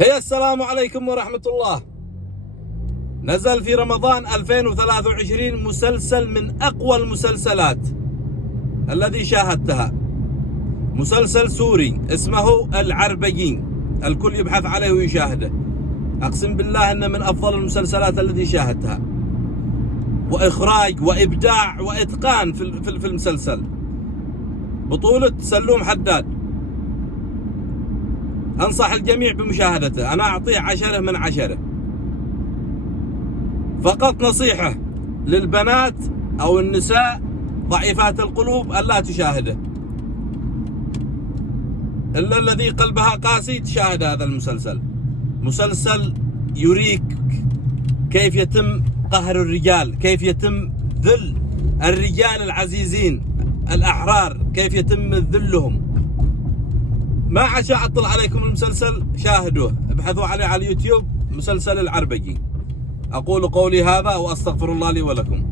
السلام عليكم ورحمة الله. نزل في رمضان 2023 مسلسل من أقوى المسلسلات الذي شاهدتها، مسلسل سوري اسمه العربجين، الكل يبحث عليه ويشاهده. أقسم بالله أنه من أفضل المسلسلات التي شاهدتها، وإخراج وإبداع وإتقان في المسلسل. بطولة سلوم حداد. أنصح الجميع بمشاهدته، أنا أعطيه 10 من 10. فقط نصيحة للبنات أو النساء ضعيفات القلوب ألا تشاهده، إلا الذي قلبها قاسي تشاهد هذا المسلسل. مسلسل يريك كيف يتم قهر الرجال، كيف يتم ذل الرجال العزيزين الأحرار، كيف يتم ذلهم. ما عشان أطل عليكم المسلسل، شاهدوه، ابحثوا عليه على اليوتيوب، مسلسل العربجي. أقول قولي هذا وأستغفر الله لي ولكم.